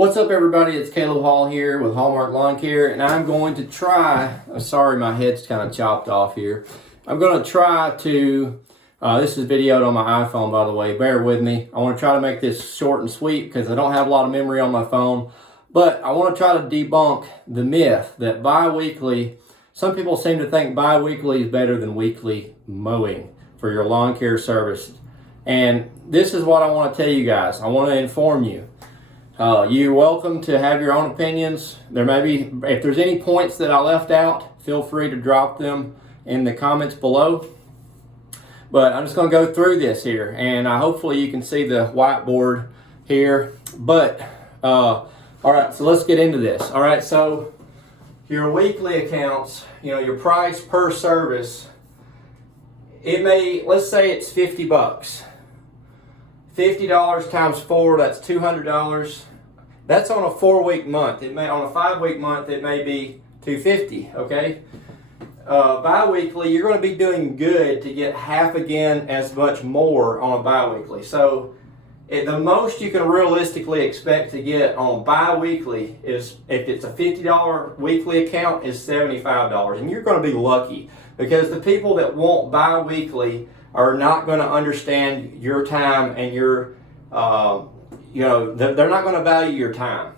What's up, everybody? It's Caleb Hall here with Hallmark Lawn Care, and I'm going to try, sorry my head's kind of chopped off here. I'm going to try to, this is videoed on my iPhone, by the way, bear with me. I want to try to make this short and sweet because I don't have a lot of memory on my phone, but I want to try to debunk the myth that bi-weekly, some people seem to think bi-weekly is better than weekly mowing for your lawn care service. And this is what I want to tell you guys. I want to inform you. You're welcome to have your own opinions. There may be, if there's any points that I left out, feel free to drop them in the comments below. But I'm just going to go through this here, and hopefully you can see the whiteboard here. But, all right, so let's get into this. All right, so your weekly accounts, your price per service, it may, let's say it's $50. $50 times 4, that's $200. That's on a 4-week month. It may, on a 5-week month, it may be $250. Okay. Bi-weekly, you're going to be doing good to get half again as much more on a bi-weekly. So the most you can realistically expect to get on bi-weekly is, if it's a $50 weekly account, is $75, and you're going to be lucky because the people that want bi-weekly are not going to understand your time and your, they're not going to value your time.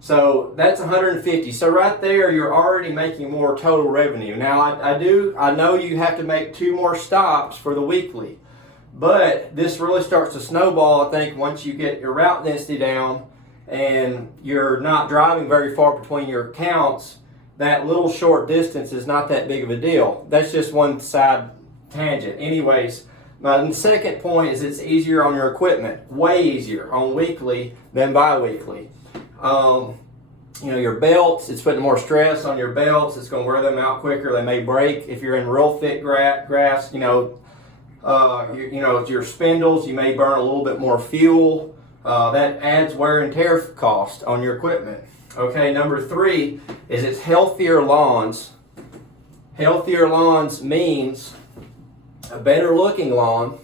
So that's $150. So right there, you're already making more total revenue. Now I know you have to make 2 more stops for the weekly, but this really starts to snowball, I think, once you get your route density down and you're not driving very far between your accounts. That little short distance is not that big of a deal. That's just one side tangent. Anyways, my second point is it's easier on your equipment, way easier on weekly than bi-weekly. Your belts, it's putting more stress on your belts. It's going to wear them out quicker. They may break if you're in real thick grass. Your spindles, you may burn a little bit more fuel. That adds wear and tear cost on your equipment. Okay, number 3 is it's healthier lawns. Healthier lawns means a better looking lawn.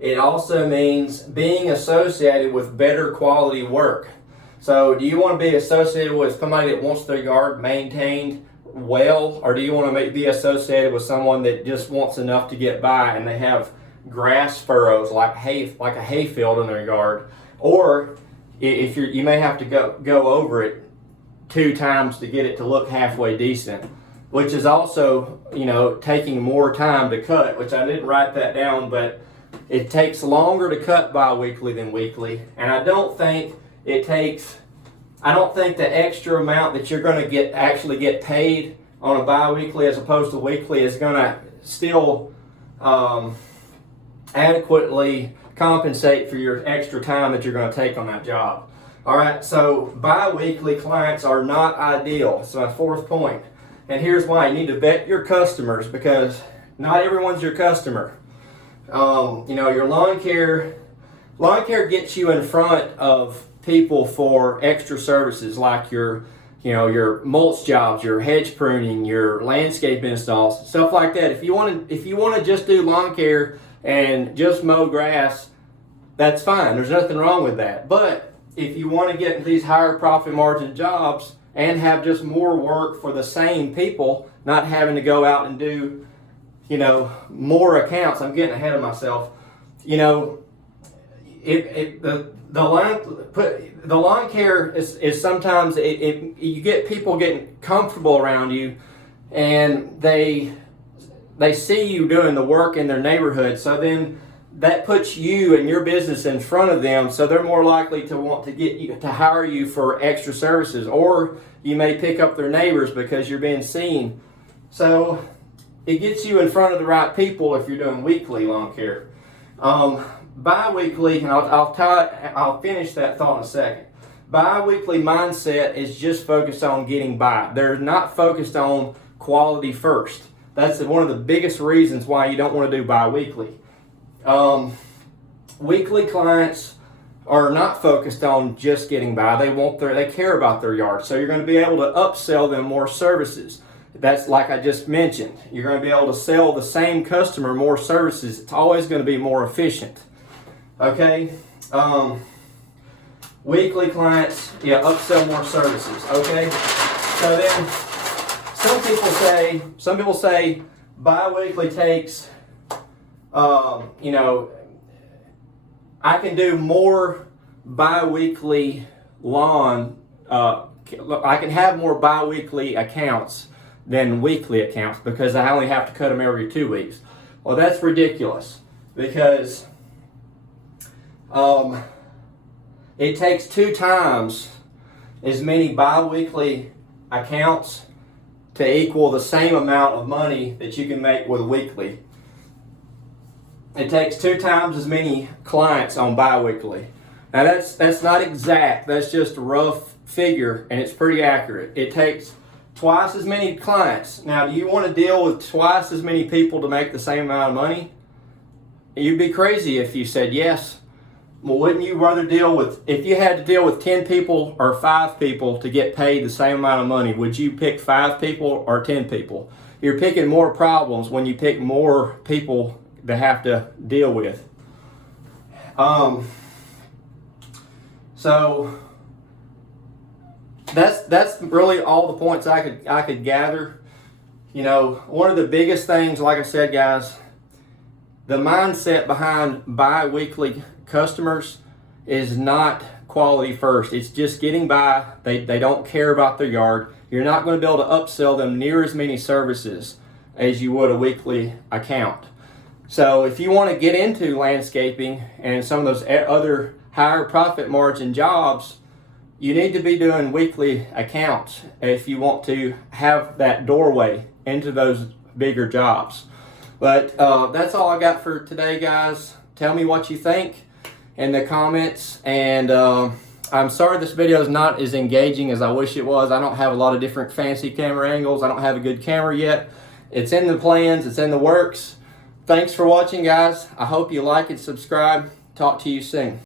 It also means being associated with better quality work. So do you want to be associated with somebody that wants their yard maintained well, or do you want to be associated with someone that just wants enough to get by and they have grass furrows like a hay field in their yard? Or if you may have to go over it 2 times to get it to look halfway decent, which is also, taking more time to cut, which I didn't write that down, but it takes longer to cut bi-weekly than weekly. And I don't think the extra amount that you're going to actually get paid on a bi-weekly as opposed to weekly is going to still adequately compensate for your extra time that you're going to take on that job. All right, so bi-weekly clients are not ideal. It's my 4th point. And here's why. You need to vet your customers because not everyone's your customer. Your lawn care gets you in front of people for extra services like your mulch jobs, your hedge pruning, your landscape installs, stuff like that. If you want to just do lawn care and just mow grass, that's fine. There's nothing wrong with that. But if you want to get these higher profit margin jobs and have just more work for the same people, not having to go out and do, more accounts. I'm getting ahead of myself. The lawn care is sometimes you get people getting comfortable around you, and they see you doing the work in their neighborhood. So then that puts you and your business in front of them, so they're more likely to want to get you to hire you for extra services, or you may pick up their neighbors because you're being seen. So it gets you in front of the right people if you're doing weekly lawn care. Bi-weekly, and I'll finish that thought in a second. Bi-weekly mindset is just focused on getting by. They're not focused on quality first. That's one of the biggest reasons why you don't want to do bi-weekly. Weekly clients are not focused on just getting by. They care about their yard. So you're going to be able to upsell them more services. That's like I just mentioned. You're going to be able to sell the same customer more services. It's always going to be more efficient. Okay. weekly clients, yeah, upsell more services. Okay. So then, some people say bi-weekly takes, you know, I can do more bi-weekly lawn. I can have more bi-weekly accounts than weekly accounts because I only have to cut them every 2 weeks. Well, that's ridiculous because it takes 2 times as many bi-weekly accounts to equal the same amount of money that you can make with weekly. It takes 2 times as many clients on bi-weekly. Now that's not exact, that's just a rough figure and it's pretty accurate. It takes twice as many clients. Now, do you want to deal with twice as many people to make the same amount of money? You'd be crazy if you said yes. Well, wouldn't you rather deal with, if you had to deal with 10 people or 5 people to get paid the same amount of money, would you pick 5 people or 10 people? You're picking more problems when you pick more people to have to deal with. So that's really all the points I could gather. You know, one of the biggest things, like I said, guys, the mindset behind bi-weekly customers is not quality first. It's just getting by. They don't care about their yard. You're not going to be able to upsell them near as many services as you would a weekly account. So if you want to get into landscaping and some of those other higher profit margin jobs, you need to be doing weekly accounts if you want to have that doorway into those bigger jobs. But that's all I got for today, guys. Tell me what you think in the comments. And I'm sorry this video is not as engaging as I wish it was. I don't have a lot of different fancy camera angles. I don't have a good camera yet. It's in the plans. It's in the works. Thanks for watching, guys. I hope you like and subscribe. Talk to you soon.